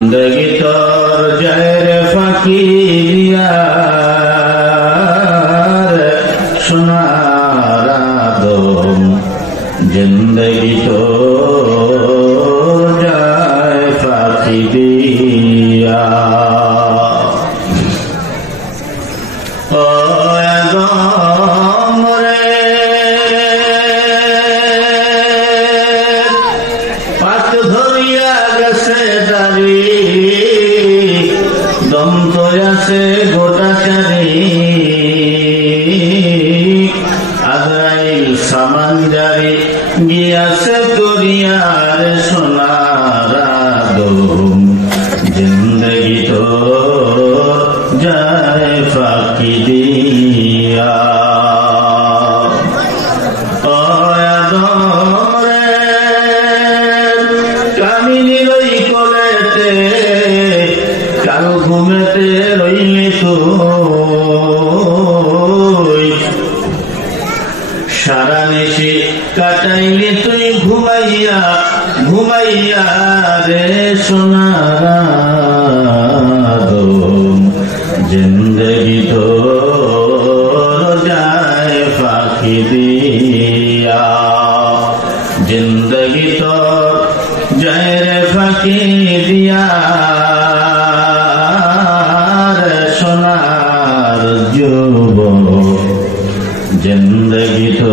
जिंदगी तोर जैर फकीर सुनारा दो जिंदगी तोर जैर फकीरिया ओ आदम रे पात धरिया गसे दारी दम तो আছে গোটা চারি আজরাইল সামান জারি গিয়াছে করিয়ার সোনার আদম জিন্দগি তো যায় ফাঁকি দিয়া ও আদম রে কামিনী রই কোলেতে কাল ঘুমেতে রইলি তুই সারা নিশি কাটাইলি তুই ঘুমাইয়া ঘুমাইয়া রে সোনার আদম জিন্দগি তোর যায় ফাঁকি দিয়া জিন্দগি তোর যায় রে ফাঁকি দিয়া सोनार जुबो जिंदगी तो